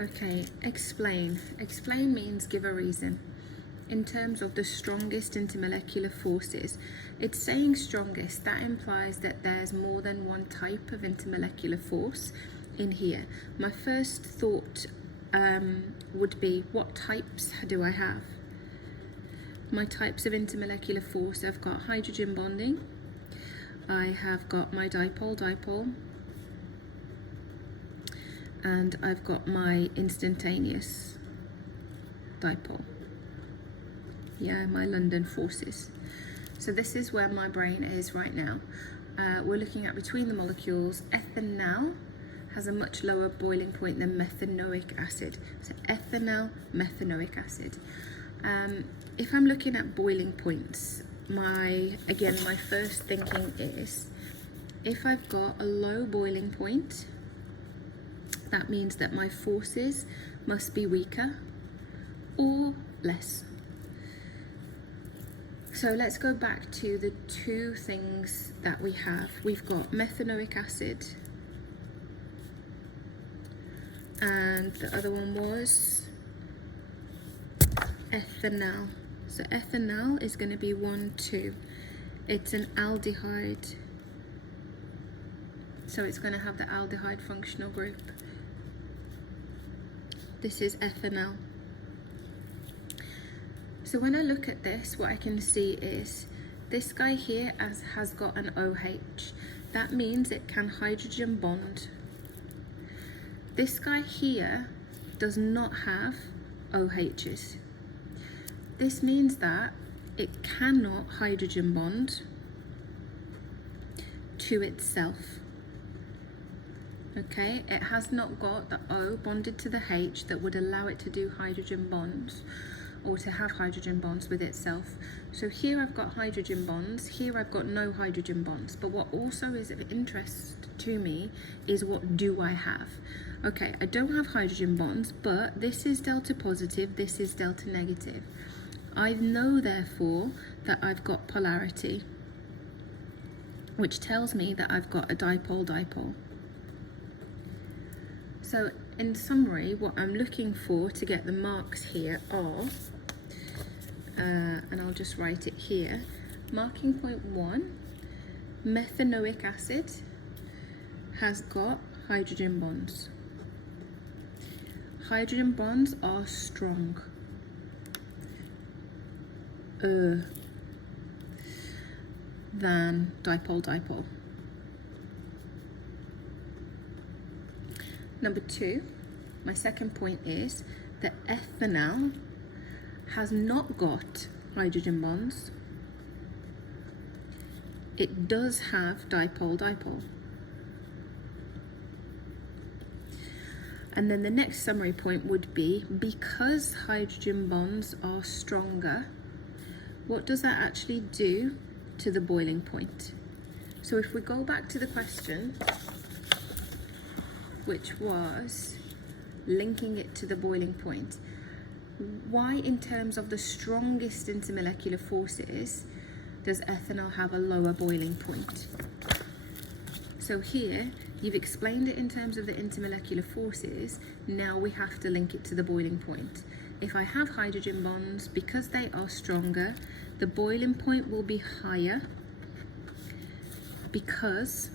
Okay, explain. Explain means give a reason. In terms of the strongest intermolecular forces, it's saying strongest. That implies that there's more than one type of intermolecular force in here. My first thought would be, what types do I have? My types of intermolecular force, I've got hydrogen bonding, I have got my dipole, and I've got my instantaneous dipole. Yeah, my London forces. So this is where my brain is right now. We're looking at between the molecules. Ethanal has a much lower boiling point than methanoic acid. So ethanal, methanoic acid. If I'm looking at boiling points, my first thinking is, if I've got a low boiling point, that means that my forces must be weaker or less. So let's go back to the two things that we have. We've got methanoic acid, and the other one was ethanal. So ethanal is going to be 1, 2. It's an aldehyde. So it's going to have the aldehyde functional group. This is ethanal. So when I look at this, what I can see is this guy here has got an OH. That means it can hydrogen bond. This guy here does not have OHs. This means that it cannot hydrogen bond to itself. Okay, it has not got the O bonded to the H that would allow it to do hydrogen bonds, or to have hydrogen bonds with itself. So here I've got hydrogen bonds, here I've got no hydrogen bonds. But what also is of interest to me is, what do I have? Okay, I don't have hydrogen bonds, but this is delta positive, this is delta negative. I know therefore that I've got polarity, which tells me that I've got a dipole-dipole. So in summary, what I'm looking for to get the marks here are, and I'll just write it here, marking point 1, methanoic acid has got hydrogen bonds. Hydrogen bonds are strong. Than dipole-dipole. Number 2, my second point is that ethanal has not got hydrogen bonds. It does have dipole-dipole. And then the next summary point would be, because hydrogen bonds are stronger, what does that actually do to the boiling point? So if we go back to the question, which was linking it to the boiling point, why in terms of the strongest intermolecular forces does ethanol have a lower boiling point? So here you've explained it in terms of the intermolecular forces. Now we have to link it to the boiling point. If I have hydrogen bonds, because they are stronger, the boiling point will be higher, because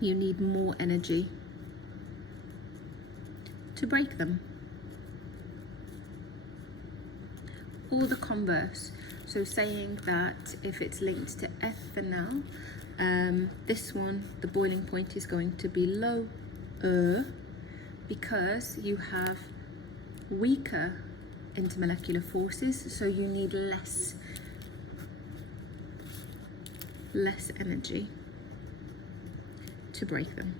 you need more energy to break them. Or the converse. So saying that if it's linked to ethanal, this one, the boiling point is going to be lower, because you have weaker intermolecular forces, so you need less energy to break them.